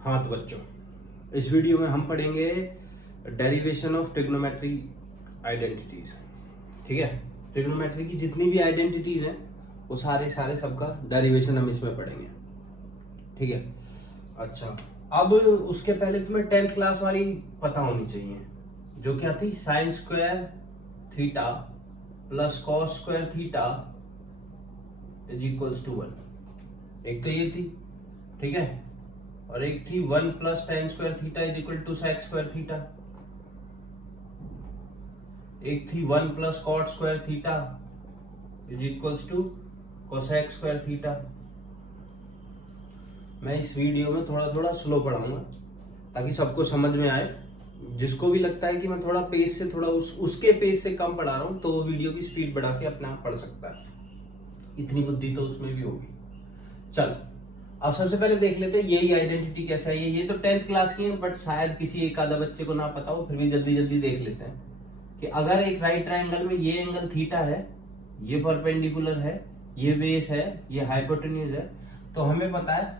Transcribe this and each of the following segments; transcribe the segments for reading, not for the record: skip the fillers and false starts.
हाँ तो बच्चों, इस वीडियो में हम पढ़ेंगे डेरिवेशन ऑफ ट्रिग्नोमेट्री आइडेंटिटीज। ठीक है, ट्रिग्नोमेट्री की जितनी भी आइडेंटिटीज हैं वो सारे सबका डेरिवेशन हम इसमें पढ़ेंगे। ठीक है, अच्छा अब उसके पहले तुम्हें 10th क्लास वाली पता होनी चाहिए, जो क्या थी, sine square theta plus cos square theta is equals to 1। एक तो ये थी, ठीक है, और एक थी 1 plus tan square theta is equal to sec square theta. एक थी 1 plus cot square theta is equals to cosec square theta. मैं इस वीडियो में थोड़ा थोड़ा स्लो पढ़ाऊंगा ताकि सबको समझ में आए। जिसको भी लगता है कि मैं थोड़ा पेज से थोड़ा उसके पेज से कम पढ़ा रहा हूं तो वो वीडियो की स्पीड बढ़ा के अपने आप पढ़ सकता है, इतनी बुद्धि तो उसमें भी होगी। चल अब सबसे पहले देख लेते हैं यही आइडेंटिटी कैसा है। ये तो 10th क्लास की है, बट शायद किसी एक आधा बच्चे को ना पता हो, फिर भी जल्दी जल्दी देख लेते हैं कि अगर एक राइट ट्रायंगल में ये एंगल थीटा है, ये परपेंडिकुलर है, ये बेस है, ये हाइपोटेन्यूज है, तो हमें पता है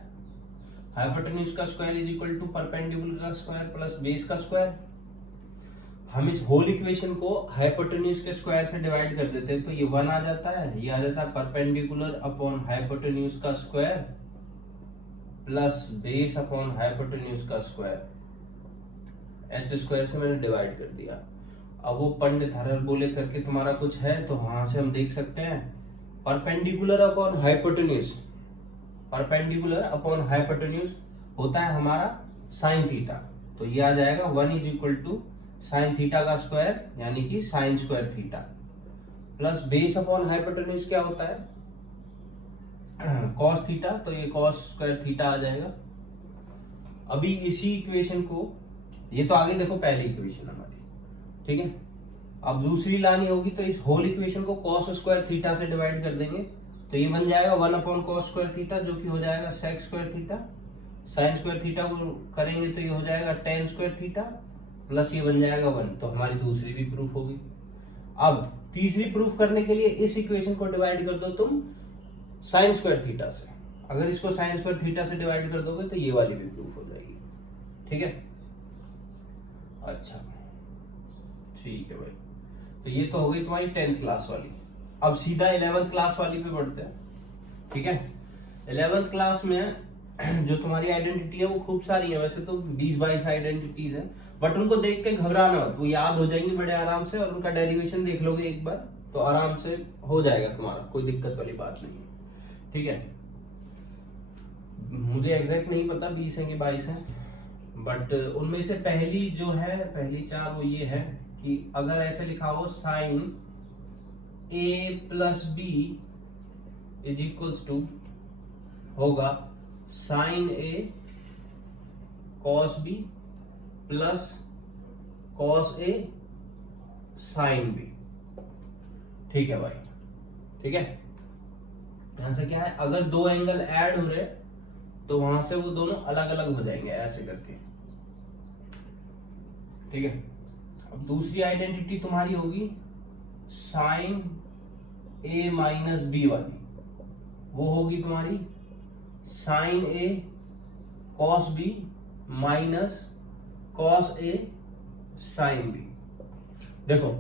हाइपोटेन्यूज का square is equal to perpendicular का स्क्वायर प्लस बेस का स्क्वायर। हम इस होल इक्वेशन को हाइपोटेन्यूज के स्क्वायर से डिवाइड कर देते हैं तो ये 1 आ जाता है, ये आ जाता है परपेंडिकुलर अपॉन हाइपोटेन्यूज का square plus base upon hypotenuse का स्क्वायर। एच स्क्वायर से मैंने डिवाइड कर दिया। अब वो पंडित हाइपरबोले करके तुम्हारा कुछ है तो वहां से हम देख सकते हैं perpendicular upon hypotenuse, perpendicular upon hypotenuse होता है हमारा साइन थीटा, तो ये आ जाएगा 1 is equal to sine theta का स्क्वायर यानी कि sine square theta plus base upon hypotenuse क्या होता है, कॉस थीटा, तो ये कॉस स्क्वायर थीटा आ जाएगा। अभी इसी इक्वेशन को, ये तो आगे देखो पहली इक्वेशन हमारी, ठीक है, अब दूसरी लानी होगी तो इस होल इक्वेशन को कॉस स्क्वायर थीटा से डिवाइड कर देंगे तो ये बन जाएगा 1 अपॉन कॉस स्क्वायर थीटा, जो कि हो जाएगा sec square theta. Sine square theta को करेंगे तो ये हो जाएगा टेन स्क्वायर थीटा प्लस ये बन जाएगा 1, तो हमारी दूसरी भी प्रूफ होगी। अब तीसरी प्रूफ करने के लिए इस इक्वेशन को डिवाइड कर दो तुम साइन स्क्वायर थीटा से। अगर इसको साइन स्क्वायर थीटा से डिवाइड कर दोगे तो ये वाली भी प्रूफ हो जाएगी। ठीक है, अच्छा ठीक है भाई, तो ये तो हो गई तुम्हारी 10th क्लास वाली। अब सीधा 11th क्लास वाली पे बढ़ते हैं। ठीक है, 11th क्लास में जो तुम्हारी आइडेंटिटी है वो खूब सारी है, वैसे तो 20-22 आइडेंटिटीज है, बट उनको देख के घबराना मत, वो याद हो जाएंगी बड़े आराम से, और उनका डेरिवेशन देख लोगे एक बार तो आराम से हो जाएगा तुम्हारा, कोई दिक्कत वाली बात नहीं है। ठीक है, मुझे एग्जैक्ट नहीं पता 20 है कि 22 है, बट उनमें से पहली जो है, पहली 4 वो ये है कि अगर ऐसे लिखा हो sine A plus B is equals to होगा sine A cos B plus cos A sine B. ठीक है भाई, ठीक है, यहां से क्या है, अगर दो एंगल ऐड हो रहे तो वहां से वो दोनों अलग अलग हो जाएंगे ऐसे करके। ठीक है, अब दूसरी आइडेंटिटी तुम्हारी होगी साइन ए माइनस बी वाली, वो होगी तुम्हारी sign A cos B minus cos A sine B. देखो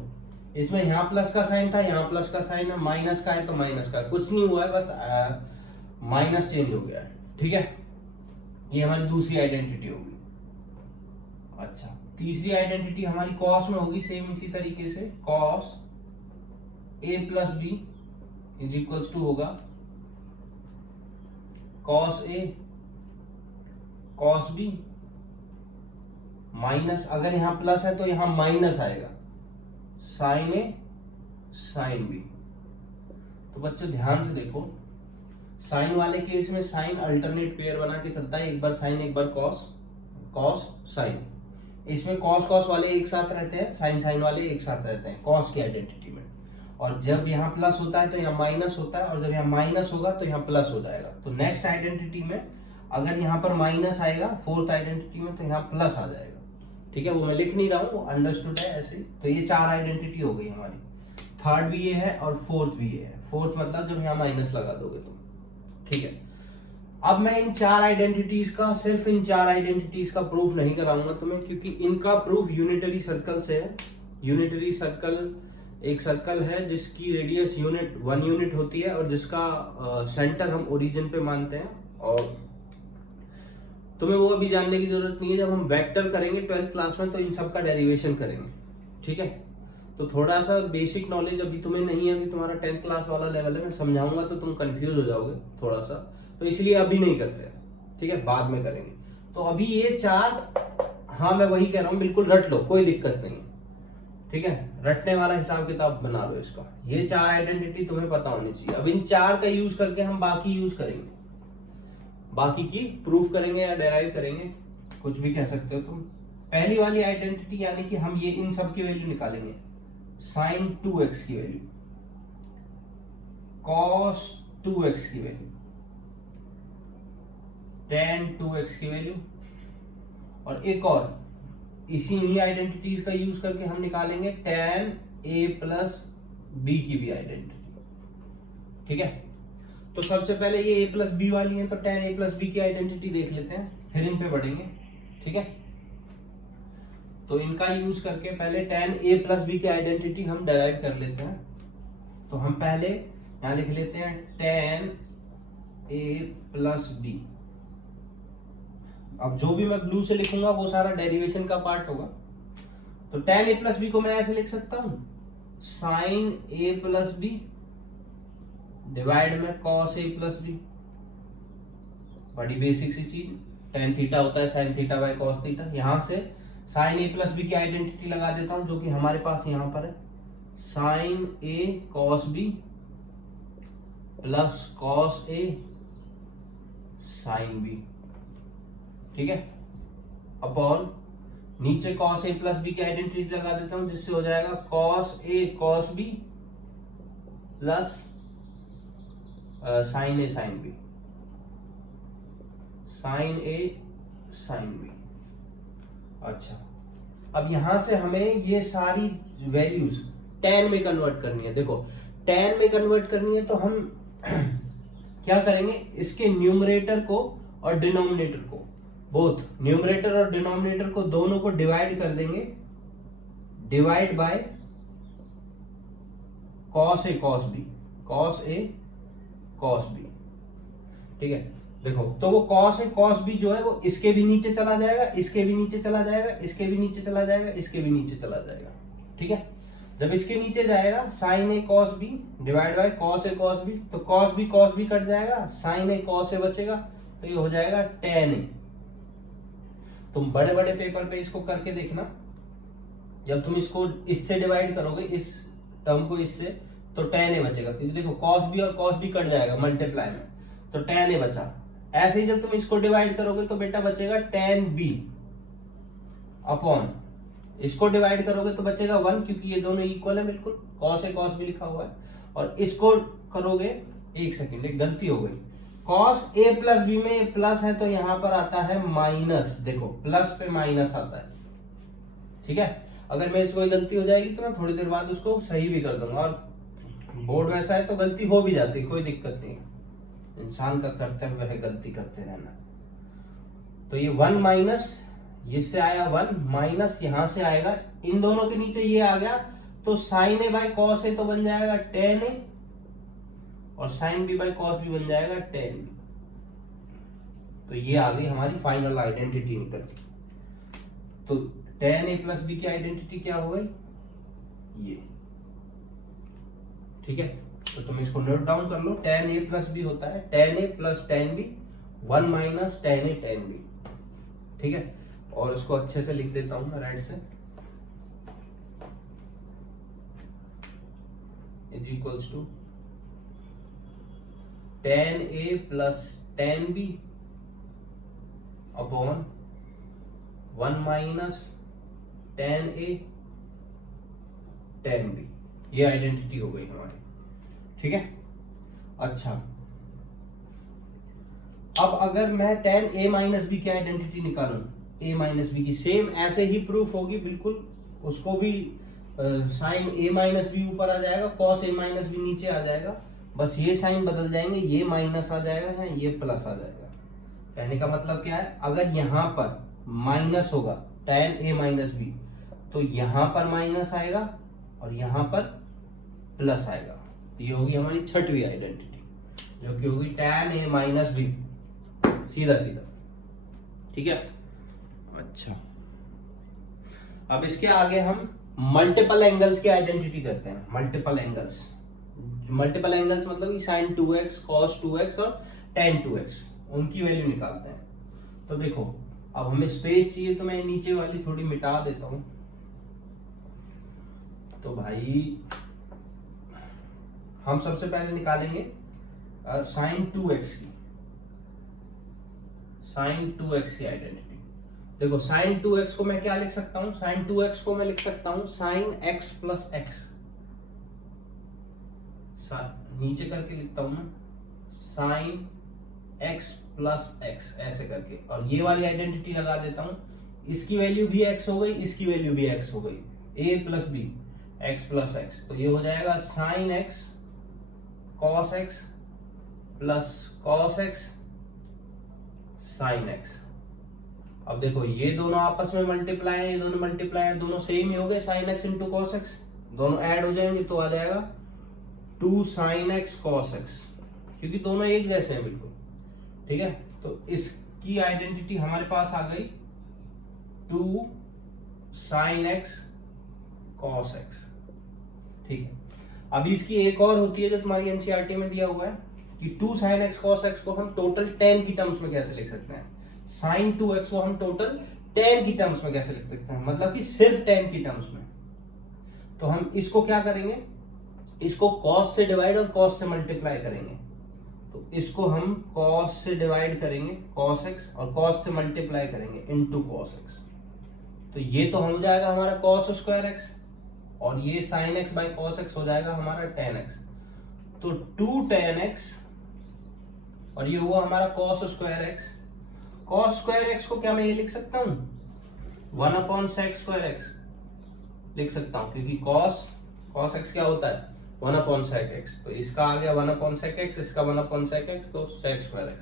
इसमें यहां प्लस का साइन था, यहां प्लस का साइन है, माइनस का है तो माइनस का, कुछ नहीं हुआ है, बस माइनस चेंज हो गया है। ठीक है, ये हमारी दूसरी आइडेंटिटी होगी। अच्छा, तीसरी आइडेंटिटी हमारी कॉस में होगी, सेम इसी तरीके से cos A plus B is equals to होगा cos A cos B minus, अगर यहां प्लस है तो यहां माइनस आएगा साइन ए साइन बी। तो बच्चों ध्यान से देखो, साइन वाले केस में साइन अल्टरनेट पेयर बना के चलता है, एक बार साइन एक बार कॉस, कॉस साइन। इसमें कॉस कॉस वाले एक साथ रहते हैं, साइन साइन वाले एक साथ रहते हैं कॉस की आइडेंटिटी में, और जब यहाँ प्लस होता है तो यहाँ माइनस होता है, और जब यहाँ माइनस होगा तो यहाँ प्लस हो जाएगा। तो नेक्स्ट आइडेंटिटी में अगर यहाँ पर माइनस आएगा, फोर्थ आइडेंटिटी में, तो यहाँ प्लस आ जाएगा। ठीक है, वो मैं लिख नहीं रहा हूँ, अंडरस्टूड है ऐसे। तो ये 4 आइडेंटिटी हो गई हमारी, थर्ड भी ये है और फोर्थ भी ये है। फोर्थ मतलब जब यहाँ माइनस लगा दोगे तुम। ठीक है, अब मैं इन 4 आइडेंटिटीज का, सिर्फ इन 4 आइडेंटिटीज का प्रूफ नहीं कराऊंगा तुम्हें, क्योंकि इनका प्रूफ यूनिटरी सर्कल से है। यूनिटरी सर्कल एक सर्कल है जिसकी रेडियस 1 यूनिट होती है और जिसका सेंटर हम ओरिजिन पे मानते हैं। और तुम्हें वो अभी जानने की जरूरत नहीं है, जब हम वेक्टर करेंगे 12th क्लास में तो इन सब का डेरिवेशन करेंगे, ठीक है। तो थोड़ा सा बेसिक नॉलेज अभी तुम्हें नहीं है, अभी तुम्हारा 10th क्लास वाला लेवल है, मैं समझाऊंगा तो तुम कंफ्यूज हो जाओगे थोड़ा सा, तो इसलिए अभी नहीं करते, ठीक है, बाद में करेंगे। तो अभी ये 4, हाँ मैं वही कह रहा हूँ, बिल्कुल रट लो, कोई दिक्कत नहीं, ठीक है, रटने वाला हिसाब किताब बना लो इसका। ये 4 आइडेंटिटी तुम्हें पता होनी चाहिए। अब इन 4 का यूज करके हम बाकी यूज करेंगे, बाकी की प्रूफ करेंगे या डेराइव करेंगे, कुछ भी कह सकते हो तुम। पहली वाली आइडेंटिटी यानी कि हम ये इन सब की वैल्यू निकालेंगे, sin 2x की वैल्यू, cos 2x की वैल्यू, tan 2x की वैल्यू, और एक और इसी ही आइडेंटिटीज का यूज करके हम निकालेंगे tan a प्लस b की भी आइडेंटिटी, ठीक है। तो सबसे पहले ये a प्लस बी वाली है, तो tan a प्लस b की आइडेंटिटी देख लेते हैं, फिर इन पे बढ़ेंगे, ठीक है। तो इनका यूज करके पहले tan a प्लस बी की आइडेंटिटी हम डेराइव कर लेते हैं। तो हम पहले यहां लिख लेते हैं tan a प्लस बी। अब जो भी मैं ब्लू से लिखूंगा वो सारा डेरिवेशन का पार्ट होगा। तो tan a प्लस बी को मैं ऐसे लिख सकता हूं, sin a plus B divide में cos a प्लस बी। बड़ी बेसिक सी चीज, tan थीटा होता है sin थीटा बाय cos थीटा। यहां से sin a प्लस बी की आइडेंटिटी लगा देता हूं, जो कि हमारे पास यहां पर है, sin a cos b plus cos a sin b, ठीक है, अपॉन नीचे cos a प्लस b की आइडेंटिटी लगा देता हूं, जिससे हो जाएगा cos a cos b plus sin a sin b, sin a sin b। अच्छा, अब यहां से हमें ये सारी वैल्यूज tan में कन्वर्ट करनी है। देखो tan में कन्वर्ट करनी है तो हम क्या करेंगे, इसके न्यूमरेटर को और डिनोमिनेटर को, बोथ न्यूमरेटर और डिनोमिनेटर को दोनों को डिवाइड कर देंगे, divide by cos a cos b, cos a cos b, ठीक है। देखो तो वो cos a cos b जो है वो इसके भी नीचे चला जाएगा, इसके भी नीचे चला जाएगा, इसके भी नीचे चला जाएगा, इसके भी नीचे चला जाएगा, ठीक है। जब इसके नीचे जाएगा sin a cos b divide by cos a cos b, तो cos b कट जाएगा, sin a cos a बचेगा, तो ये हो जाएगा tan a। तुम बड़े बड़े पेपर पे इसको करके देखना, जब तुम इसको इससे डिवाइड करोगे, इस टर्म को इससे, तो tan a बचेगा, क्योंकि देखो cos b और cos b कट जाएगा मल्टीप्लाई में, तो tan a बचा। ऐसे ही जब तुम इसको डिवाइड करोगे तो बेटा बचेगा tan b, अपॉन इसको डिवाइड करोगे तो बचेगा 1, क्योंकि ये दोनों इक्वल है बिल्कुल, cos a cos b लिखा हुआ है। और इसको करोगे, एक सेकेंड, एक गलती हो गई, cos a प्लस b में प्लस है तो यहां पर आता है माइनस, देखो प्लस पे माइनस आता है, ठीक है। अगर मेरे से कोई गलती हो जाएगी तो मैं थोड़ी देर बाद उसको सही भी कर दूंगा, और बोर्ड वैसा है तो गलती हो भी जाती है, कोई दिक्कत नहीं, इंसान का कर्तव्य है गलती करते रहना। तो ये 1 माइनस, इससे आया 1 माइनस, यहां से आएगा, इन दोनों के नीचे ये आ गया, तो sin a by cos a तो बन जाएगा tan a, और sin b by cos b बन जाएगा tan b। तो ये आ गई हमारी फाइनल आइडेंटिटी निकल। तो tan a प्लस b की आइडेंटिटी क्या हो गई, ये, ठीक है। तो तुम इसको नोट डाउन कर लो, tan a प्लस b होता है tan a plus tan b, 1 minus tan a tan b, ठीक है। और इसको अच्छे से लिख देता हूं मैं राइट से, is equals to tan a plus tan b upon 1 minus tan a tan b। ये आइडेंटिटी हो गई हमारी, ठीक है। अच्छा, अब अगर मैं tan a माइनस बी की आइडेंटिटी निकालूं, a माइनस बी की, सेम ऐसे ही प्रूफ होगी बिल्कुल, उसको भी sin a माइनस बी ऊपर आ जाएगा, cos a माइनस बी नीचे आ जाएगा, बस ये साइन बदल जाएंगे, ये माइनस आ जाएगा है, ये प्लस आ जाएगा। कहने का मतलब क्या है, अगर यहाँ पर माइनस होगा tan a माइनस बी, तो यहाँ पर माइनस आएगा और यहाँ पर प्लस आएगा। ये होगी हमारी छठवीं आइडेंटिटी, जो कि होगी tan a माइनस बी, सीधा सीधा। ठीक है, अच्छा अब इसके आगे हम मल्टीपल एंगल्स की आइडेंटिटी करते हैं। मल्टीपल एंगल्स मतलब sin 2x, cos 2x और tan 2x, उनकी वैल्यू निकालते हैं। तो देखो, अब हमें स्पेस चाहिए, तो मैं नीचे वाली थोड़ी मिटा देता हूं। तो भाई हम सबसे पहले निकालेंगे sin 2x की आइडेंटिटी। देखो sin 2x को मैं क्या लिख सकता हूं, sin 2x को मैं लिख सकता हूं sin x प्लस x, नीचे करके लिखता हूं मैं sin x प्लस x ऐसे करके, और ये वाली आइडेंटिटी लगा देता हूं। इसकी वैल्यू भी x हो गई, इसकी वैल्यू भी x हो गई, a plus b x plus x, तो ये हो जाएगा sin x cos x plus cos x sin x। अब देखो, ये दोनों आपस में मल्टीप्लाई है, ये दोनों मल्टीप्लाई है, दोनों सेम ही हो गए, sin x into cos x, दोनों ऐड हो जाएंगे तो आ जाएगा 2 sin x cos x, क्योंकि दोनों एक जैसे हैं बिल्कुल। ठीक है, तो इसकी आइडेंटिटी हमारे पास आ गई 2 sin x cos x। ठीक है, अभी इसकी एक और होती है जो तुम्हारी एनसीईआरटी में दिया हुआ है कि 2 sin x cos x को हम टोटल tan की टर्म्स में कैसे लिख सकते हैं, sin 2x को हम टोटल tan की टर्म्स में कैसे लिख सकते हैं, मतलब कि सिर्फ tan की टर्म्स में। तो हम इसको क्या करेंगे, इसको cos से डिवाइड और cos से मल्टीप्लाई करेंगे। तो इसको हम cos से डिवाइड करेंगे cos x और cos से मल्टीप्लाई करेंगे इनटू cos x। तो ये तो हो जाएगा हमारा cos स्क्वायर x, और ये sin x by cos x हो जाएगा हमारा tan x। तो 2 tan x और ये हुआ हमारा cos square x। cos square x को क्या मैं ये लिख सकता हूं 1/sec स्क्वायर x लिख सकता हूं, क्योंकि cos x क्या होता है 1/sec x, तो इसका आ गया 1/sec x, इसका 1/sec x, तो sec स्क्वायर x।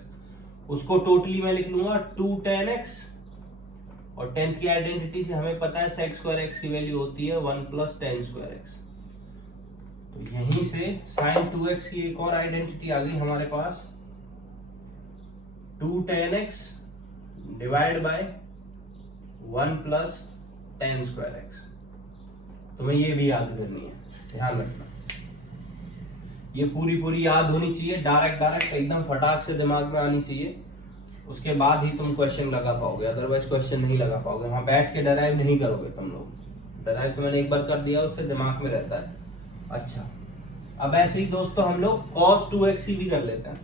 उसको टोटली मैं लिख लूंगा 2 tan x, और 10th की आइडेंटिटी से हमें पता है sec स्क्वायर x की वैल्यू होती है 1 + tan स्क्वायर x। तो यहीं से sin 2x की एक और आइडेंटिटी आ गई हमारे पास 2 tan x divide by 1 + tan square x। तुम्हें ये भी याद करनी है, ध्यान रखना, ये पूरी याद होनी चाहिए, डायरेक्ट एकदम फटाक से दिमाग में आनी चाहिए, उसके बाद ही तुम क्वेश्चन लगा पाओगे, अदरवाइज क्वेश्चन नहीं लगा पाओगे। वहां बैठ के डराइव नहीं करोगे तुम लोग, डराइव तो मैंने एक बार कर दिया, उससे दिमाग में रहता है। अच्छा, अब ऐसे ही दोस्तों हम लोग cos 2x की भी कर लेते हैं।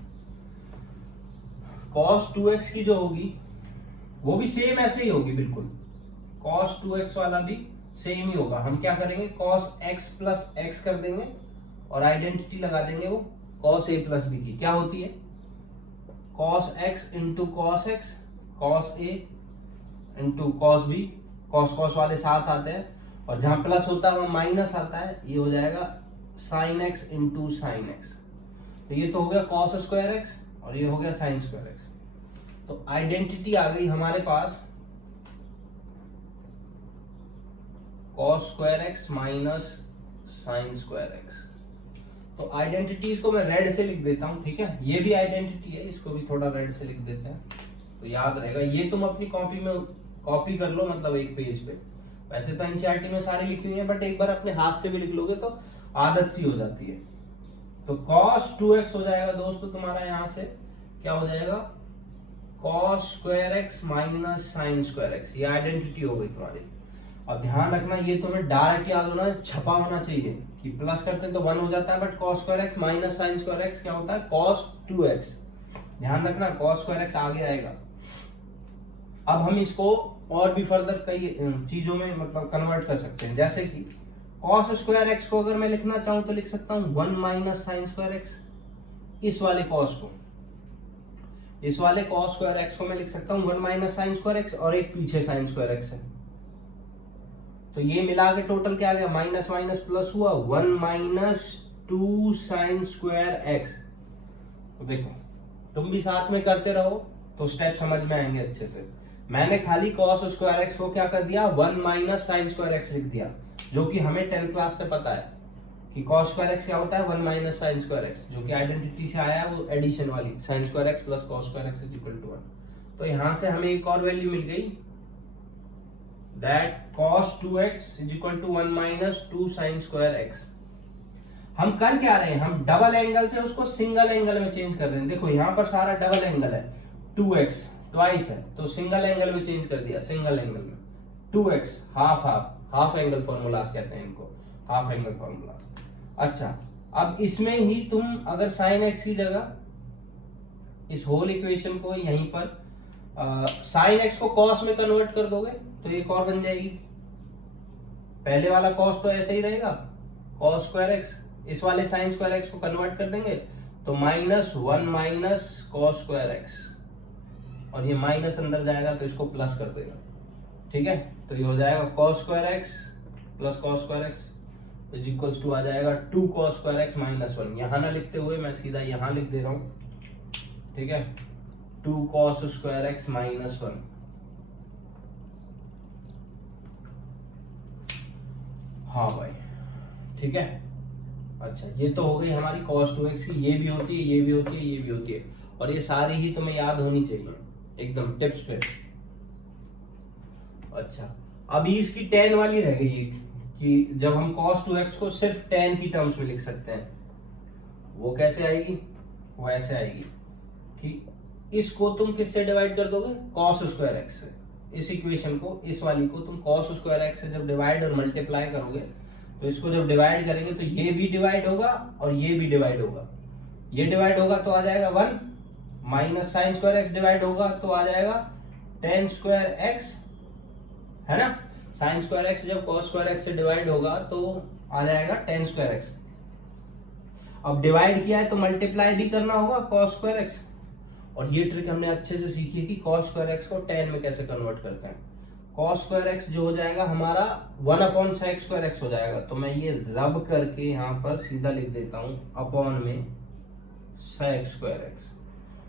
cos 2x की जो होगी वो भी सेम ऐसे ही होगी बिल्कुल, cos 2x वाला भी सेम ही होगा। हम क्या करेंगे cos x प्लस x कर देंगे और आइडेंटिटी लगा देंगे वो cos a प्लस b की, क्या होती है cos x into cos x, cos a into cos b, cos वाले साथ आते हैं, और जहां प्लस होता है वहां माइनस आता है, ये हो जाएगा sin x into sin x। तो ये तो हो गया cos स्क्वायर x और ये हो गया sin स्क्वायर x। तो आइडेंटिटी आ गई हमारे पास cos square x minus sin square x। तो आइडेंटिटीज को मैं रेड से लिख देता हूं, ठीक है, ये भी आइडेंटिटी है, इसको भी थोड़ा रेड से लिख देते हैं तो याद रहेगा। ये तुम अपनी कॉपी में कॉपी कर लो, मतलब एक पेज पे, वैसे तो एनसीईआरटी में सारी लिखी हुई है, बट एक बार अपने हाथ से भी लिख लोगे तो आदत सी हो जाती है। तो cos 2x हो जाएगा दोस्तों तुम्हारा, यहां से क्या हो जाएगा cos square x minus sin square x, ये आइडेंटिटी हो गई तुम्हारी। और ध्यान रखना, ये तुम्हें डायरेक्ट याद होना, छपा होना चाहिए कि प्लस करते हैं तो 1 हो जाता है, but cos square x minus sin square x क्या होता है cos 2x। ध्यान रखना cos स्क्वायर x आगे आएगा। अब हम इसको और भी फर्दर कई चीजों में मतलब कन्वर्ट कर सकते हैं, जैसे कि cos स्क्वायर x को अगर मैं लिखना चाहूं तो लिख सकता हूं 1 माइनस sin स्क्वायर x। इस वाले cos स्क्वायर x को मैं लिख सकता हूं 1 माइनस sin स्क्वायर x, और एक पीछे sin स्क्वायर x है, तो ये मिला के टोटल क्या आ गया, माइनस माइनस प्लस हुआ 1 माइनस 2 साइन स्क्वायर एक्स। तो देखो तुम भी साथ में करते रहो तो स्टेप समझ में आएंगे अच्छे से। मैंने खाली कॉस स्क्वायर एक्स को क्या कर दिया, 1 माइनस साइन स्क्वायर एक्स लिख दिया, जो कि हमें 10th क्लास से पता है कि कॉस स्क्वायर एक्स क्या होता है, 1 माइनस साइन स्क्वायर एक्स, जो कि आइडेंटिटी से आया है वो एडिशन वाली, sine square x plus cos square x is equal to 1। तो यहां से हमें एक और वैल्यू मिल गई, that cos 2x is equal to 1 minus 2 sine square X. हम कर क्या रहे हैं, हम डबल एंगल से उसको सिंगल एंगल में चेंज कर रहे हैं। देखो यहाँ पर सारा डबल एंगल है, 2x ट्वाइस है, तो सिंगल एंगल में चेंज कर दिया, सिंगल एंगल में 2x half half, half angle formulas कहते हैं इनको, हाफ एंगल फॉर्मूलाज। अच्छा, अब इसमें ही तुम अगर sin x की जगह इस होल इक्वेशन को यहीं पर sin x को cos में कन्वर्ट कर दोगे तो एक और बन जाएगी। पहले वाला cos तो ऐसे ही रहेगा, cos स्क्वायर x, इस वाले साइन स्क्वायर एक्स को कन्वर्ट कर देंगे तो -1 माइनस कॉस स्क्वायर एक्स, और ये माइनस अंदर जाएगा तो इसको प्लस कर देगा, ठीक है। तो ये हो जाएगा cos square x plus cos square x is equals to आ जाएगा 2 cos स्क्वायर एक्स माइनस 1। यहां ना लिखते हुए मैं सीधा यहां लिख दे रहा हूं, ठीक है, 2 cos स्क्वायर एक्स माइनस 1। हाँ भाई, ठीक है। अच्छा, ये तो हो गई हमारी cos 2x की, ये भी होती है, ये भी होती है, ये भी होती है, और ये सारी ही तुम्हें याद होनी चाहिए एकदम टिप्स पे। अच्छा, अभी इसकी tan वाली रह गई कि जब हम cos 2x को सिर्फ tan की टर्म्स में लिख सकते हैं, वो कैसे आएगी, वो ऐसे आएगी कि इसको तुम किससे डिवाइड कर दोगे, cos स्क्वायर एक्स से। इस इक्वेशन को, इस वाली को तुम cos स्क्वायर एक्स से जब डिवाइड और मल्टीप्लाई करोगे तो इसको जब डिवाइड करेंगे तो ये भी डिवाइड होगा और ये भी डिवाइड होगा। ये डिवाइड होगा तो आ जाएगा 1 minus sign square x, divide होगा तो आ जाएगा tan स्क्वायर एक्स, है ना। साइन स्क्वायर एक्स जब cos स्क्वायर एक्स से डिवाइड होगा तो आ जाएगा tan स्क्वायर एक्स। अब डिवाइड किया है तो मल्टीप्लाई भी करना होगा cos स्क्वायर एक्स, और ये ट्रिक हमने अच्छे से सीखी है कि cos स्क्वायर एक्स को tan में कैसे कन्वर्ट करते हैं। cos स्क्वायर एक्स जो हो जाएगा हमारा 1 अपॉन sec स्क्वायर एक्स हो जाएगा, तो मैं ये रब करके यहाँ पर सीधा लिख देता हूँ अपॉन में sec स्क्वायर एक्स,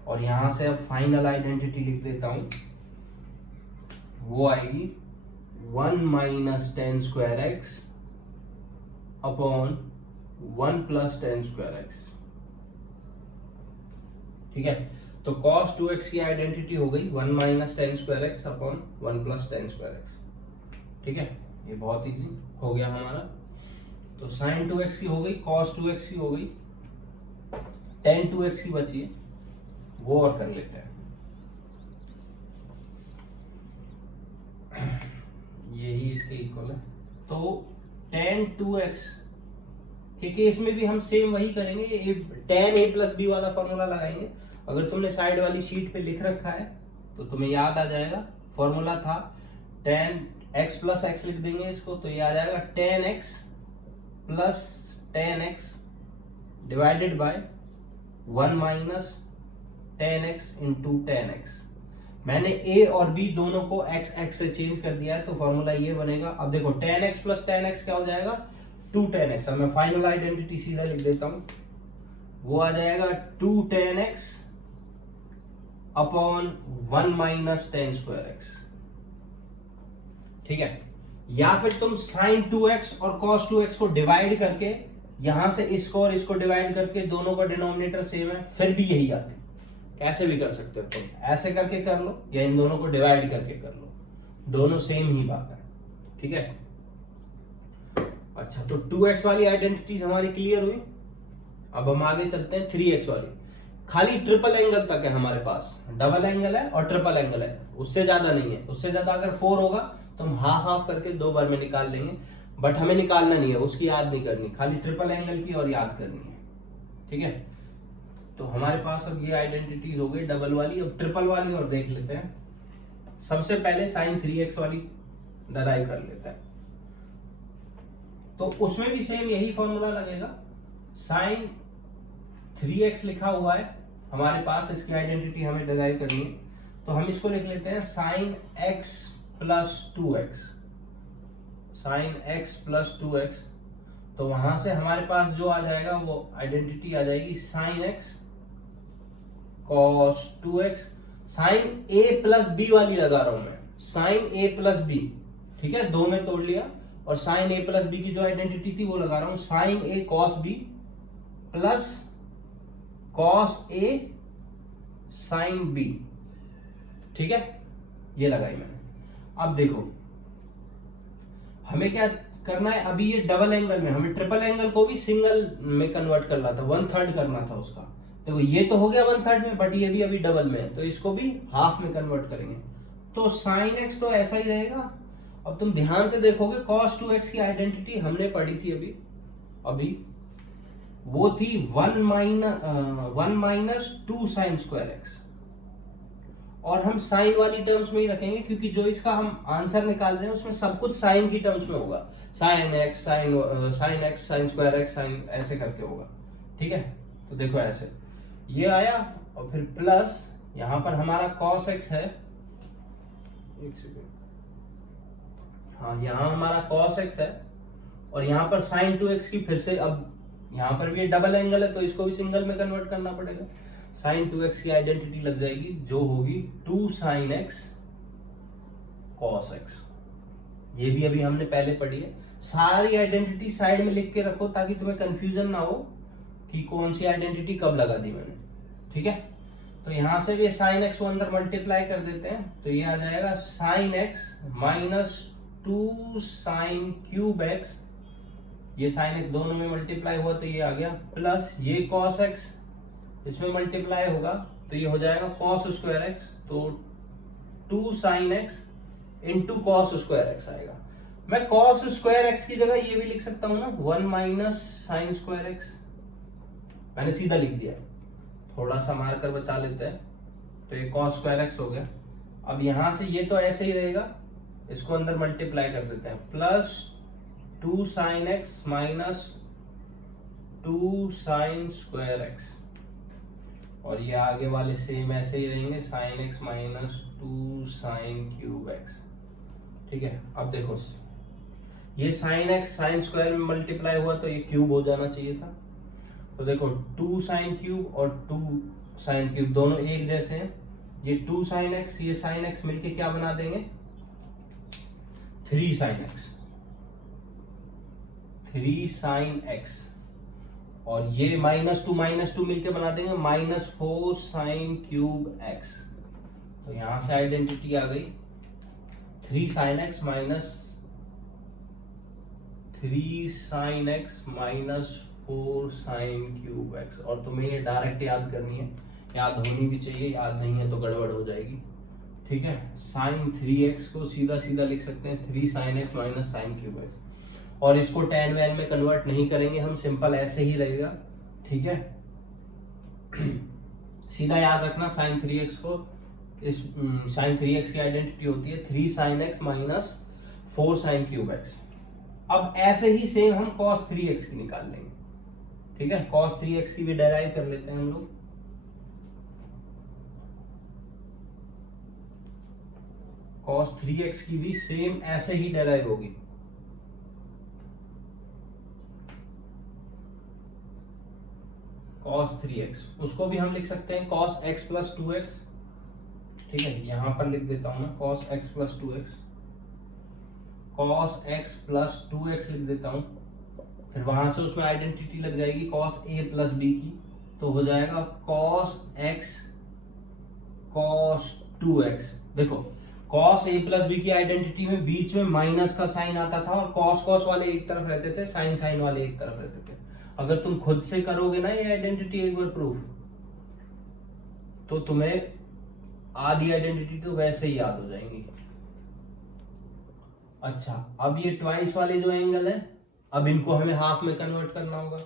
और यहाँ से अब फाइनल आइडेंटिटी लिख देता हूँ, वो आएगी 1 minus tan square x upon 1 plus tan square x, ठीक है। तो cos 2x की आइडेंटिटी हो गई 1 minus tan square x upon 1 plus tan square x, ठीक है। ये बहुत इजी हो गया हमारा। तो sin 2x की हो गई, cos 2x की हो गई, tan 2x की बची है, वो और कर लेते हैं। यही इसके इक्वल है। तो tan 2x के केस में भी हम सेम वही करेंगे, tan a प्लस बी वाला फॉर्मूला लगाएंगे। अगर तुमने साइड वाली शीट पे लिख रखा है तो तुम्हें याद आ जाएगा, फॉर्मूला था tan x प्लस एक्स, लिख देंगे इसको तो ये आ जाएगा tan x plus tan x divided by 1 minus tan x into tan x। मैंने a और b दोनों को x x से चेंज कर दिया है तो फॉर्मूला ये बनेगा। अब देखो tan x plus tan x क्या हो जाएगा, 2 tan x। अब मैं फाइनल आइडेंटिटी सीधा लिख देता हूं, वो आ जाएगा 2 tan x upon 1 minus tan square x, ठीक है। या फिर तुम sin 2x और cos 2x को डिवाइड करके, यहां से इसको और इसको डिवाइड करके, दोनों का डिनोमिनेटर सेम है, फिर भी यही आते, कैसे भी कर सकते हो तुम, ऐसे करके कर लो या इन दोनों को डिवाइड करके कर लो, दोनों सेम ही बात है, ठीक है। अच्छा, तो 2x वाली आइडेंटिटीज हमारी क्लियर हुई। अब हम आगे चलते हैं 3x वाली। खाली ट्रिपल एंगल तक है हमारे पास, डबल एंगल है और ट्रिपल एंगल है, उससे ज्यादा नहीं है। उससे ज्यादा अगर 4 होगा तो हम हाफ हाफ करके 2 बार में निकाल लेंगे, बट हमें निकालना नहीं है, उसकी याद नहीं करनी, खाली ट्रिपल एंगल की और याद करनी है, ठीक है। तो हमारे पास अब ये आइडेंटिटीज हो गई डबल वाली। अब ट्रिपल वाली और देख लेते हैं। सबसे पहले sin 3x वाली डराइव कर लेते हैं, तो उसमें भी सेम यही फॉर्मूला लगेगा। sin 3x लिखा हुआ है हमारे पास, इसकी आइडेंटिटी हमें डिराइव करनी है, तो हम इसको लिख लेते हैं sin x plus 2x, sin x plus 2x। तो वहां से हमारे पास जो आ जाएगा वो आइडेंटिटी आ जाएगी sine x cos 2x। Sine ए प्लस बी वाली लगा रहा हूं मैं, साइन ए प्लस बी, ठीक है, दो में तोड़ लिया। और साइन ए प्लस बी की जो आइडेंटिटी थी वो लगा रहा हूं sign A cos B plus cos A sine B, ठीक है, ये लगाई मैंने। अब देखो हमें क्या करना है, अभी ये डबल एंगल में, हमें ट्रिपल एंगल को भी सिंगल में कन्वर्ट करना था, 1/3 करना था उसका। देखो ये तो हो गया 1/3 में, बट ये भी अभी डबल में है, तो इसको भी हाफ में कन्वर्ट करेंगे। तो साइन एक्स तो ऐसा ही रहेगा। अब तुम ध्यान से देखोगे cos 2x की आइडेंटिटी हमने पढ़ी थी अभी वो थी 1 माइनस 2 साइन स्क्वायर एक्स, और हम साइन वाली टर्म्स में ही रखेंगे क्योंकि जो इसका हम आंसर निकाल रहे हैं उसमें सब कुछ साइन की टर्म्स में होगा, sine X sine square X sine ऐसे करके होगा, ठीक है। तो देखो ऐसे ये आया, और फिर प्लस यहां पर हमारा cos x है, एक सेकेंड, हाँ यहां हमारा cos x है, और यहां पर sin 2x की फिर से, अब यहां पर भी ये डबल एंगल है तो इसको भी सिंगल में कन्वर्ट करना पड़ेगा। sin 2x की आइडेंटिटी लग जाएगी जो होगी 2 sin x cos x। ये भी अभी हमने पहले पढ़ी है। सारी आइडेंटिटी साइड में लिख के रखो ताकि तुम्हें कंफ्यूजन ना हो कि कौन सी आइडेंटिटी कब लगा दी मैंने, ठीक है। तो यहां से भी साइन एक्स को अंदर मल्टीप्लाई कर देते हैं, तो ये आ जाएगा sine x minus 2 sine cube x, ये साइन एक्स दोनों में मल्टीप्लाई हुआ तो ये आ गया, प्लस ये कॉस एक्स इसमें मल्टीप्लाई होगा तो ये हो जाएगा कॉस स्क्वायर एक्स, तो 2 sine x into cos square x आएगा। मैं कॉस स्क्वायर एक्स की जगह ये भी लिख सकता हूं ना, 1 माइनस साइन स्क्वायर एक्स, मैंने सीधा लिख दिया, थोड़ा सा मार्कर बचा लेते हैं, तो ये cos स्क्वायर एक्स हो गया। अब यहां से ये तो ऐसे ही रहेगा, इसको अंदर मल्टीप्लाई कर देते हैं, plus 2 sine x minus 2 sine square x, और ये आगे वाले सेम ऐसे ही रहेंगे, sine x minus 2 sine cube x, ठीक है। अब देखो ये साइन एक्स साइन स्क्वायर में मल्टीप्लाई हुआ तो ये क्यूब हो जाना चाहिए था, तो देखो 2 साइन क्यूब और 2 साइन क्यूब दोनों एक जैसे हैं, ये 2 साइन एक्स ये साइन एक्स मिलके क्या बना देंगे 3 साइन एक्स, 3 साइन एक्स, और ये -2 मिलके बना देंगे -4 साइन क्यूब एक्स। तो यहां से आइडेंटिटी आ गई 3 sine x minus 3 sine x minus 4 sine cube x, और तुम्हें ये डायरेक्ट याद करनी है, याद होनी भी चाहिए, याद नहीं है तो गड़बड़ हो जाएगी, ठीक है। साइन 3x को सीधा सीधा लिख सकते हैं 3 sine x minus sine cube x, और इसको tan वैन में कन्वर्ट नहीं करेंगे हम, सिंपल ऐसे ही रहेगा, ठीक है। सीधा याद रखना साइन 3x को, इस साइन 3x की आइडेंटिटी होती है 3 sine x minus 4 sine cube x. अब ऐसे ही सेम हम cos 3x की निकाल लेंगे, ठीक है। cos 3x की भी डेराइव कर लेते हैं हम लोग, cos 3x की भी सेम ऐसे ही डेराइव होगी, cos 3x, उसको भी हम लिख सकते हैं cos x प्लस 2x, ठीक है, यहां पर लिख देता हूं मैं cos x plus 2x, cos x plus 2x लिख देता हूं, फिर वहां से उसमें आइडेंटिटी लग जाएगी cos a प्लस b की, तो हो जाएगा cos x cos 2x। देखो cos a प्लस b की आइडेंटिटी में बीच में माइनस का साइन आता था, और cos वाले एक तरफ रहते थे, साइन वाले एक तरफ रहते थे। अगर तुम खुद से करोगे ना ये आइडेंटिटी एक बार प्रूफ, तो तुम्हें आधी आइडेंटिटी तो वैसे ही याद हो जाएंगी। अच्छा, अब ये ट्वाइस वाले जो एंगल है, अब इनको हमें हाफ में कन्वर्ट करना होगा,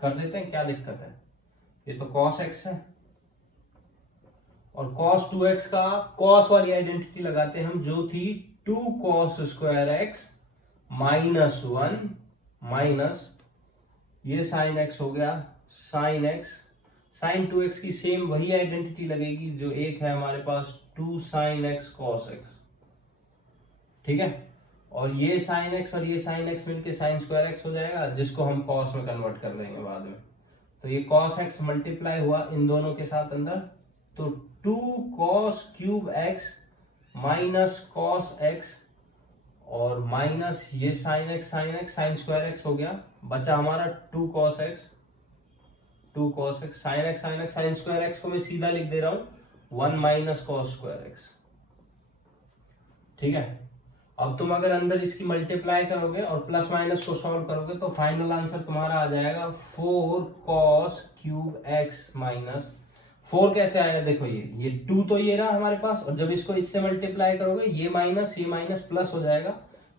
कर देते हैं, क्या दिक्कत है। ये तो cos x है, और cos 2x का cos वाली आइडेंटिटी लगाते हैं हम, जो थी 2 cos square x minus 1 minus ये साइन x हो गया साइन x, साइन 2x की सेम वही आइडेंटिटी लगेगी जो एक है हमारे पास 2 साइन x cos x, ठीक है। और ये साइन एक्स और ये साइन एक्स मिलके साइन स्क्वायर एक्स हो जाएगा, जिसको हम कॉस में कन्वर्ट कर लेंगे बाद में। तो ये कॉस एक्स मल्टीप्लाई हुआ इन दोनों के साथ अंदर, तो 2 cos cube x minus cos x और माइनस ये sign X sine square x हो गया, बचा हमारा 2 cos x sign X sine square x को मैं सीधा लिख दे रहा हूं 1 माइनस कॉस स्क्वायर एक्स। ठीक है, अब तुम अगर अंदर इसकी मल्टीप्लाई करोगे और प्लस माइनस को सॉल्व करोगे तो फाइनल आंसर तुम्हारा आ जाएगा 4 कॉस क्यूब एक्स माइनस 4 कैसे आएगा, देखो ये 2 तो ये रहा हमारे पास, और जब इसको इससे मल्टीप्लाई करोगे ये माइनस प्लस हो जाएगा,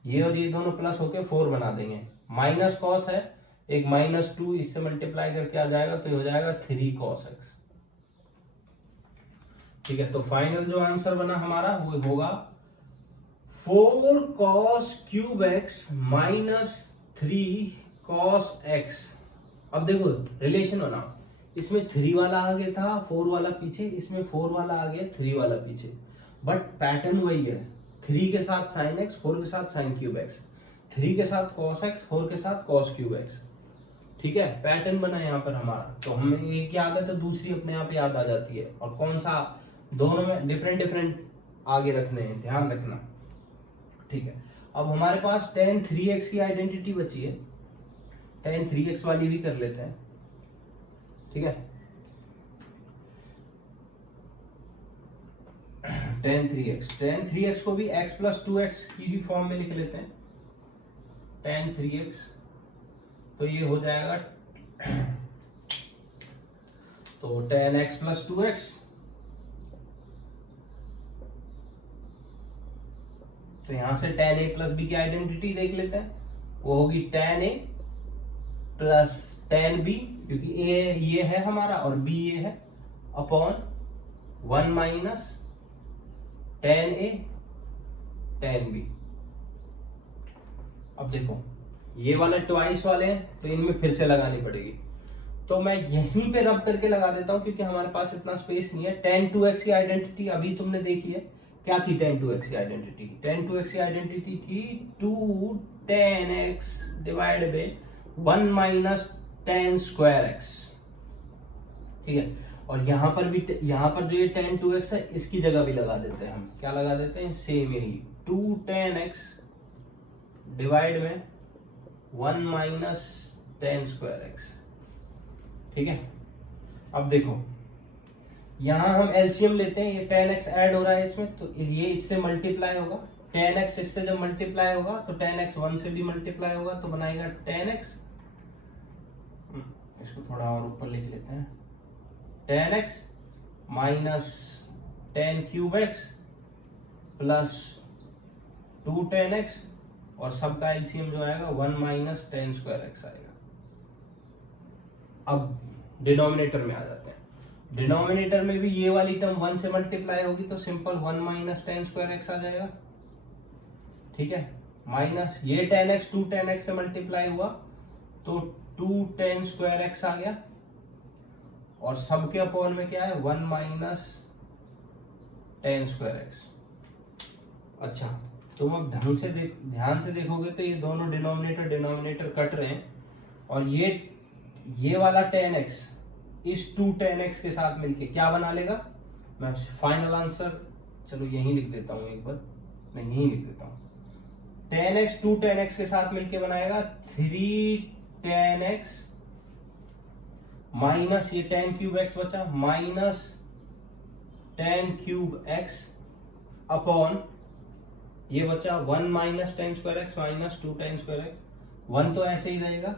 ये और ये दोनों प्लस होके 4 बना देंगे, माइनस कॉस है एक -2 इससे मल्टीप्लाई करके आ जाएगा, तो ये हो जाएगा 3 कॉस एक्स। ठीक है, तो फाइनल जो आंसर बना हमारा वो होगा 4 cos cube x minus 3 cos x. अब देखो रिलेशन बनाओ, इसमें 3 वाला आगे था 4 वाला पीछे, इसमें 4 वाला आगे 3 वाला पीछे, बट पैटर्न वही है, 3 के साथ साइन एक्स 4 के साथ साइन क्यूब एक्स, 3 के साथ कॉस एक्स 4 के साथ कॉस क्यूब एक्स। ठीक है, पैटर्न बना यहाँ पर हमारा, तो हमें एक याद है तो दूसरी अपने आप याद आ जाती है, और कौन सा दोनों में डिफरेंट आगे रखने हैं, ध्यान रखना। ठीक है, अब हमारे पास tan 3x की आइडेंटिटी बची है, tan 3x वाली भी कर लेते हैं। ठीक है, tan 3x को भी x प्लस 2x की भी फॉर्म में लिख लेते हैं, tan 3x, तो ये हो जाएगा तो tan x प्लस 2x, तो यहां से tan a प्लस b की आइडेंटिटी देख लेते हैं, वो होगी tan a plus tan b, क्योंकि a ये है हमारा और b ये है, upon 1 minus tan a tan b। अब देखो ये वाला ट्वाइस वाले हैं तो इनमें फिर से लगानी पड़ेगी, तो मैं यहीं पे रब करके लगा देता हूं क्योंकि हमारे पास इतना स्पेस नहीं है। tan 2x की आइडेंटिटी अभी तुमने देखी है, क्या थी tan 2x की आइडेंटिटी? tan 2x की आइडेंटिटी थी 2 tan x divide by 1 minus tan square x। ठीक है, और यहां पर जो ये tan 2x है इसकी जगह भी लगा देते हैं हम, क्या लगा देते हैं, सेम यही 2 tan x डिवाइड में 1 माइनस tan स्क्वायर x। ठीक है, अब देखो यहां हम एलसीएम लेते हैं, ये tan x ऐड हो रहा है इसमें, तो ये इससे मल्टीप्लाई होगा, tan x इससे जब मल्टीप्लाई होगा तो tan x 1 से भी मल्टीप्लाई होगा, तो बनाएगा tan x, इसको थोड़ा और ऊपर लिख लेते हैं, tan x minus tan cube x plus 2 tan x, और सबका एलसीएम जो आएगा 1 माइनस tan स्क्वायर x आएगा। अब डिनोमिनेटर में आ जाते हैं, डिनोमिनेटर में भी ये वाली टर्म 1 से मल्टीप्लाई होगी तो simple 1 minus tan square x आ जाएगा। ठीक है, माइनस ये tan x 2 tan x से मल्टीप्लाई हुआ तो 2 tan स्क्वायर x आ गया, और सबके अपॉन में क्या है 1 माइनस tan स्क्वायर x। अच्छा, तुम अब ढंग से ध्यान से देखोगे तो ये दोनों डिनोमिनेटर कट रहे हैं, और ये वाला tan x इस 2 tan x के साथ मिलके क्या बना लेगा, मैं फाइनल आंसर चलो यहीं लिख देता हूं, एक बार मैं यहीं लिख देता हूं, tan x 2 tan x के साथ मिलके बनाएगा 3 tan x माइनस ये tan क्यूब x बचा minus tan cube x upon ये बचा 1 minus tan square x minus 2 tan square x, 1 तो ऐसे ही रहेगा,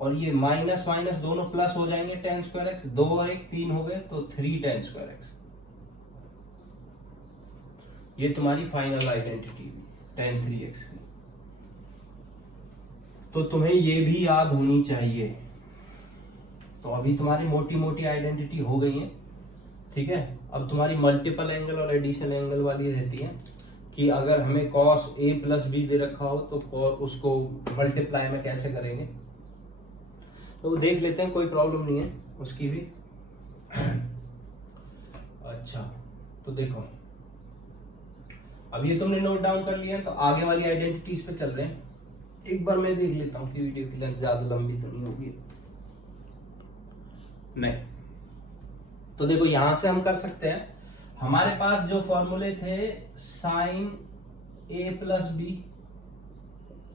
और ये माइनस माइनस दोनों प्लस हो जाएंगे tan स्क्वायर x, 2 और 1 3 हो गए तो 3 tan स्क्वायर x। ये तुम्हारी फाइनल आइडेंटिटी tan 3x की, तो तुम्हें ये भी याद होनी चाहिए। तो अभी तुम्हारी मोटी मोटी आइडेंटिटी हो गई है। ठीक है, अब तुम्हारी मल्टीपल एंगल और एडिशन एंगल वाली रहती है कि अगर हमें cos a प्लस b दे रखा हो तो उसको मल्टीप्लाई में कैसे करेंगे, तो वो देख लेते हैं, कोई प्रॉब्लम नहीं है उसकी भी। अच्छा, तो देखो अब ये तुमने नोट डाउन कर लिया, तो आगे वाली आइडेंटिटीज पे चल रहे हैं। एक बार मैं देख लेता हूँ कि वीडियो की लेंथ ज्यादा लंबी तो नहीं होगी। नहीं, तो देखो यहां से हम कर सकते हैं। हमारे पास जो फॉर्मूले थे साइन ए प्लस बी,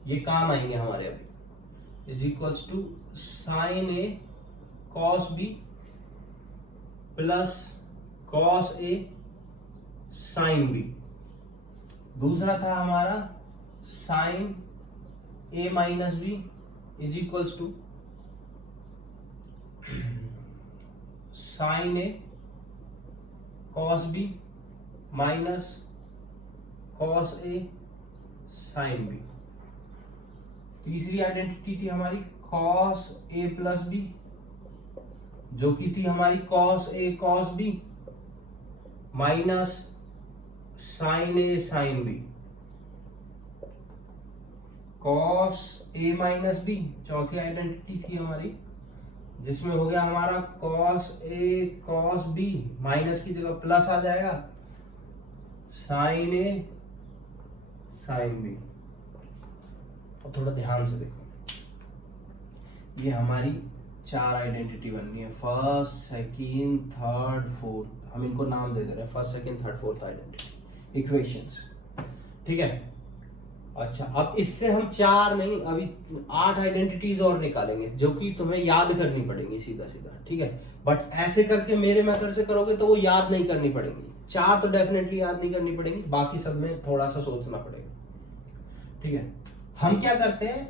ये काम आएंगे हमारे अभी, is equals to sine A cos B plus cos A sine B. दूसरा था हमारा sine A minus B is equals to sine A cos B minus cos A sine B. तीसरी identity थी हमारी कॉस ए प्लस बी, जो की थी हमारी cos A cos B minus sign A sine B. Cos A minus B चौथी identity थी हमारी, जिसमें हो गया हमारा cos A cos B, minus की जगह प्लस आ जाएगा साइन ए साइन बी। और थोड़ा ध्यान से देखो, ये हमारी चार आइडेंटिटी बननी है, फर्स्ट सेकंड थर्ड फोर्थ। हम इनको नाम दे दे रहे हैं first second third fourth identity equations, ठीक है। अच्छा, अब इससे हम चार नहीं, अभी 8 आइडेंटिटीज और निकालेंगे, जो कि तुम्हें याद करनी पड़ेंगी सीधा सीधा, ठीक है। बट ऐसे करके मेरे मेथड से करोगे तो वो याद नहीं करनी पड़ेंगी। चार तो डेफिनेटली याद नहीं करनी पड़ेंगी, बाकी सब में थोड़ा सा सोचना पड़ेगा, ठीक है। हम क्या करते हैं,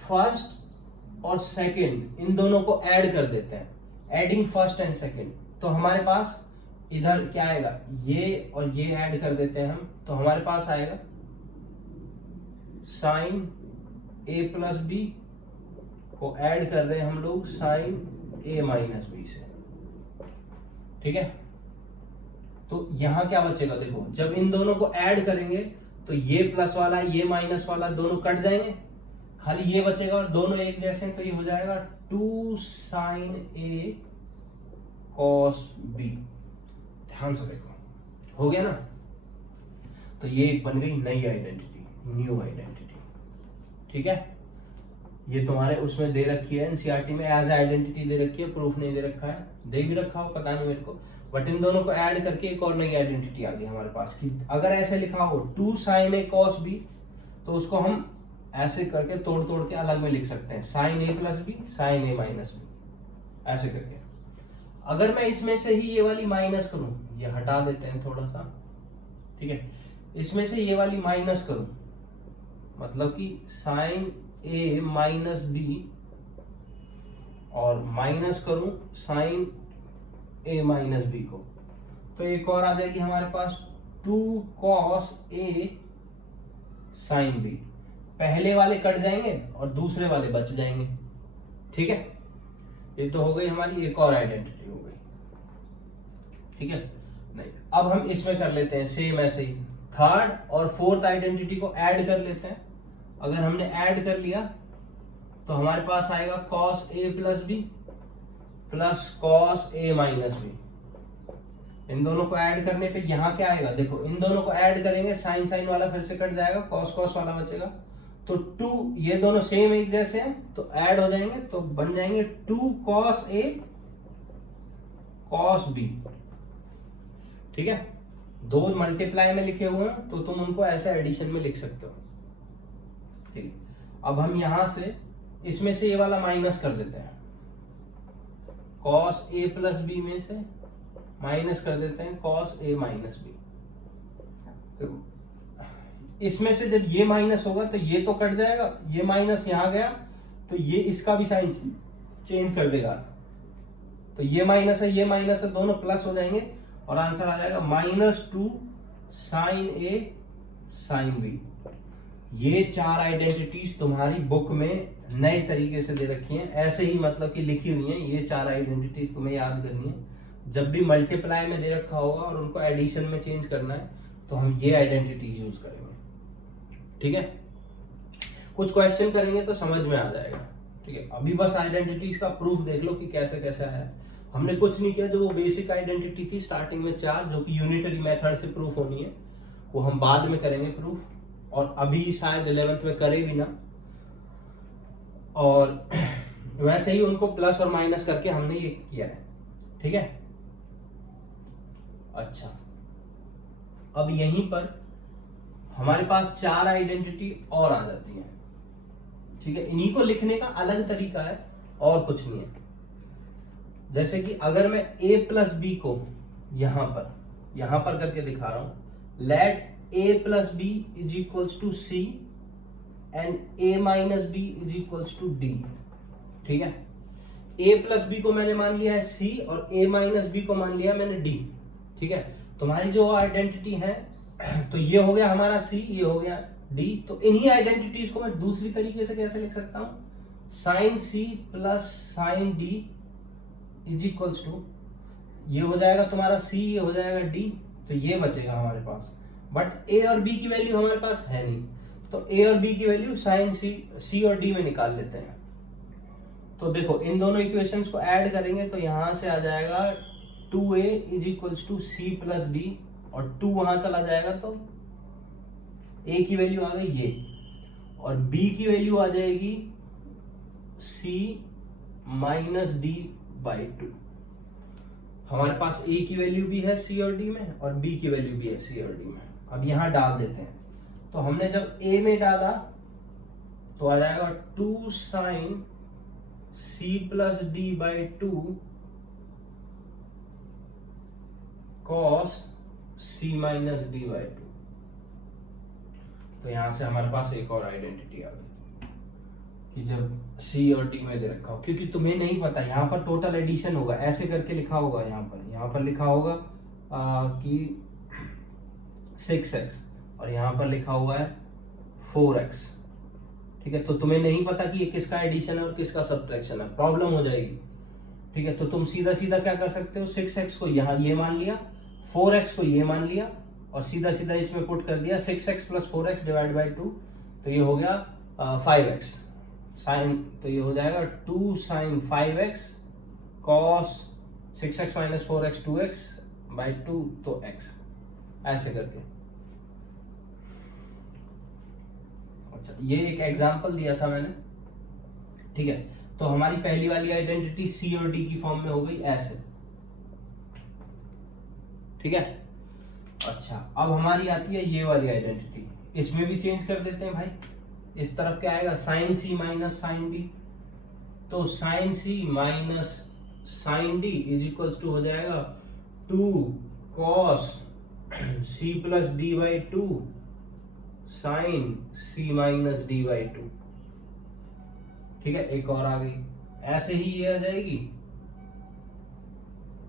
फर्स्ट और सेकंड इन दोनों को ऐड कर देते हैं, एडिंग फर्स्ट एंड सेकंड। तो हमारे पास इधर क्या आएगा, ये और ये ऐड कर देते हैं हम, तो हमारे पास आएगा साइन ए प्लस बी को ऐड कर रहे हैं हम लोग साइन ए माइनस बी से, ठीक है। तो यहां क्या बचेगा, देखो जब इन दोनों को ऐड करेंगे तो ये प्लस वाला ये माइनस वाला दोनों कट जाएंगे, खाली ये बचेगा और दोनों एक जैसे हैं, तो ये हो जाएगा 2 साइन ए कॉस बी। ध्यान से देखो, हो गया ना। तो ये बन गई नई आइडेंटिटी, न्यू आइडेंटिटी, ठीक है। ये तुम्हारे उसमें दे रखी है एनसीईआरटी में, एज आइडेंटिटी दे रखी है, प्रूफ नहीं दे रखा है, दे भी रखा हो पता नहीं मेरे को, बट इन दोनों को ऐड करके एक और नई आइडेंटिटी आ गई हमारे पास कि अगर ऐसे लिखा हो 2 साइन ए कॉस बी, तो उसको हम ऐसे करके तोड़ तोड़ के अलग में लिख सकते हैं, sign A plus B sign A minus B, ऐसे करके। अगर मैं इसमें से ही ये वाली माइनस करूं, ये हटा देते हैं थोड़ा सा, ठीक है, इसमें से ये वाली माइनस करूं, मतलब कि साइन ए माइनस बी और माइनस करूं साइन ए माइनस बी को, तो एक और आ जाएगी हमारे पास 2 कॉस ए साइन बी। पहले वाले कट जाएंगे और दूसरे वाले बच जाएंगे, ठीक है। ये तो हो गई हमारी एक और आइडेंटिटी हो गई, ठीक है। नहीं, अब हम इसमें कर लेते हैं सेम ऐसे ही, थर्ड और फोर्थ आइडेंटिटी को ऐड कर लेते हैं। अगर हमने ऐड कर लिया तो हमारे पास आएगा cos A plus B plus cos A minus B. इन दोनों को ऐड करने पे यहाँ क्या आएगा, देखो इन दोनों को ऐड करेंगे, साइन साइन वाला फिर से कट जाएगा, कॉस कॉस वाला बचेगा, तो 2, ये दोनों सेम एक जैसे हैं तो ऐड हो जाएंगे, तो बन जाएंगे 2 कॉस ए कॉस बी, ठीक है। दो मल्टीप्लाई में लिखे हुए हैं तो तुम उनको ऐसे एडिशन में लिख सकते हो, ठीक है। अब हम यहां से इसमें से ये वाला माइनस कर देते हैं, कॉस ए प्लस बी में से माइनस कर देते हैं कॉस ए माइनस बी। इसमें से जब ये माइनस होगा तो ये तो कट जाएगा, ये माइनस यहां गया तो ये इसका भी साइन चेंज कर देगा, तो ये माइनस है दोनों प्लस हो जाएंगे और आंसर आ जाएगा -2 साइन ए साइन बी। ये चार आइडेंटिटीज तुम्हारी बुक में नए तरीके से दे रखी हैं, ऐसे ही मतलब कि लिखी हुई हैं। ये चार आइडेंटिटीज तुम्हें याद करनी है, जब भी मल्टीप्लाई में दे रखा होगा और उनको एडिशन में चेंज करना है तो हम ये आइडेंटिटीज यूज करेंगे, ठीक है। कुछ क्वेश्चन करेंगे तो समझ में आ जाएगा, ठीक है। अभी बस आइडेंटिटीज का प्रूफ देख लो कि कैसे कैसे है। हमने कुछ नहीं किया, जो वो बेसिक आइडेंटिटी थी स्टार्टिंग में 4, जो कि यूनिटरी मेथड से प्रूफ होनी है, वो हम बाद में करेंगे प्रूफ, और अभी शायद 11th में करे भी ना। और वैसे ही उनको प्लस और माइनस करके हमने ये किया है, ठीक है। अच्छा, अब यहीं पर हमारे पास 4 आइडेंटिटी और आ जाती हैं, ठीक है। इन्हीं को लिखने का अलग तरीका है और कुछ नहीं है। जैसे कि अगर मैं a प्लस बी को यहां पर करके दिखा रहा हूं, let a plus B is equals to C and a minus B is equals to D, ठीक है। a प्लस बी को मैंने मान लिया है c और a माइनस बी को मान लिया मैंने d, ठीक है। तुम्हारी जो आइडेंटिटी है तो ये हो गया हमारा c, ये हो गया d। तो इन्हीं आइडेंटिटीज को मैं दूसरी तरीके से कैसे लिख सकता हूं, sine c plus sine d is equals to, ये हो जाएगा तुम्हारा c, ये हो जाएगा d, तो ये बचेगा हमारे पास। बट a और b की वैल्यू हमारे पास है नहीं, तो a और b की वैल्यू साइन c और d में निकाल लेते हैं। तो देखो इन दोनों इक्वेशंस को ऐड करेंगे तो यहां से आ जाएगा 2a is equals to c plus d, और 2 वहां चला जाएगा तो a की वैल्यू आ गई ये, और b की वैल्यू आ जाएगी c माइनस d बाई 2। हमारे पास a की वैल्यू भी है c और d में, और b की वैल्यू भी है c और d में। अब यहां डाल देते हैं, तो हमने जब a में डाला तो आ जाएगा 2 sine c plus d by 2 cos c minus d by 2। तो यहां से हमारे पास एक और आइडेंटिटी आ गई कि जब c और d में दे रखा हो, क्योंकि तुम्हें नहीं पता यहाँ पर टोटल एडिशन होगा, ऐसे करके लिखा होगा, यहाँ पर लिखा होगा कि 6x और यहाँ पर लिखा हुआ है 4x, ठीक है। तो तुम्हें नहीं पता कि ये किसका एडिशन है और किसका सब्ट्रैक्शन है, प्रॉब्लम हो जाएगी, ठीक है। तो तुम सीधा सीधा क्या कर सकते हो, 6x को यहाँ ये मान लिया, 4x को ये मान लिया, और सीधा सीधा इसमें पुट कर दिया 6x plus 4x divide by 2, तो ये हो गया 5x साइन, तो ये हो जाएगा 2 sign 5x cos 6x minus 4x 2x by 2, तो x, ऐसे करके। अच्छा, ये एक एग्जांपल दिया था मैंने, ठीक है। तो हमारी पहली वाली आइडेंटिटी c और d की फॉर्म में हो गई ऐसे, ठीक है। अच्छा, अब हमारी आती है ये वाली आइडेंटिटी, इसमें भी चेंज कर देते हैं भाई। इस तरफ क्या आएगा, sine c minus sine d, तो sine c minus sine d is equals to हो जाएगा 2 cos c plus d by 2 sine c minus d by 2, ठीक है। एक और आ गई, ऐसे ही ये आ जाएगी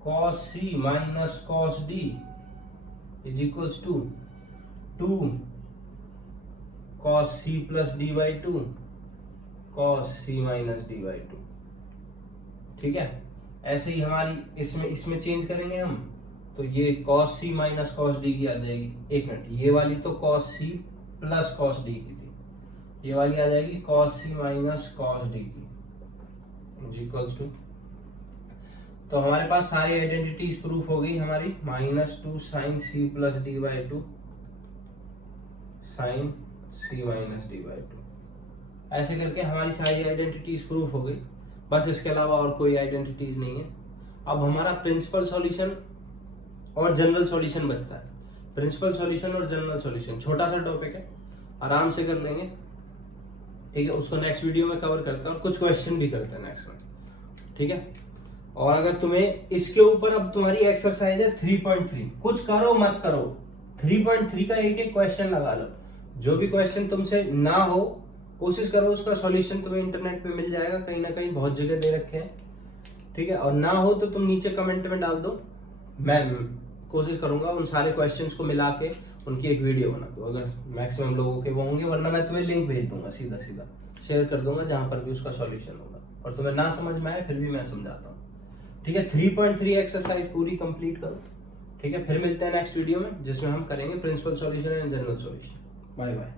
cos c minus cos d is equals to 2 cos c plus d by 2 cos c minus d by 2, ठीक है। ऐसे ही हमारी इसमें चेंज करेंगे हम, तो ये cos c minus cos d की आ जाएगी। एक मिनट, ये वाली तो cos c plus cos d की थी, ये वाली आ जाएगी cos c minus cos d की इक्वल्स टू, तो हमारे पास सारी आइडेंटिटीज प्रूफ हो गई हमारी। -2 sine c plus d by 2 sine c minus d by 2, ऐसे करके हमारी सारी आइडेंटिटीज प्रूफ हो गई। बस इसके अलावा और कोई आइडेंटिटीज नहीं है। अब हमारा प्रिंसिपल सॉल्यूशन और जनरल सॉल्यूशन बचता है। प्रिंसिपल सॉल्यूशन और जनरल सॉल्यूशन छोटा सा टॉपिक है, आराम से कर लेंगे, ठीक है। उसको नेक्स्ट वीडियो में कवर करते हैं और कुछ क्वेश्चन भी करते हैं नेक्स्ट में, ठीक है। और अगर तुम्हें इसके ऊपर, अब तुम्हारी एक्सरसाइज है 3.3, कुछ करो मत करो 3.3 का एक क्वेश्चन लगा लो। जो भी क्वेश्चन तुमसे ना हो, कोशिश करो उसका सॉल्यूशन तुम्हें इंटरनेट पे मिल जाएगा, कहीं ना कहीं बहुत जगह दे रखे हैं, ठीक है। और ना हो तो तुम नीचे कमेंट में डाल दो, मैं कोशिश करूंगा उन सारे क्वेश्चंस को मिला के उनकी एक वीडियो बना दूं, अगर मैक्सिमम लोगों के वो होंगे, वरना मैं तुम्हें लिंक भेज दूंगा, सीधा शेयर कर दूंगा जहां पर भी उसका सॉल्यूशन होगा, और तुम्हें ना समझ में आए फिर भी मैं समझाता हूँ, ठीक है। 3.3 एक्सरसाइज पूरी कंप्लीट करो, ठीक है। फिर मिलते हैं नेक्स्ट वीडियो में, जिसमें हम करेंगे principal solution and general solution. Bye bye.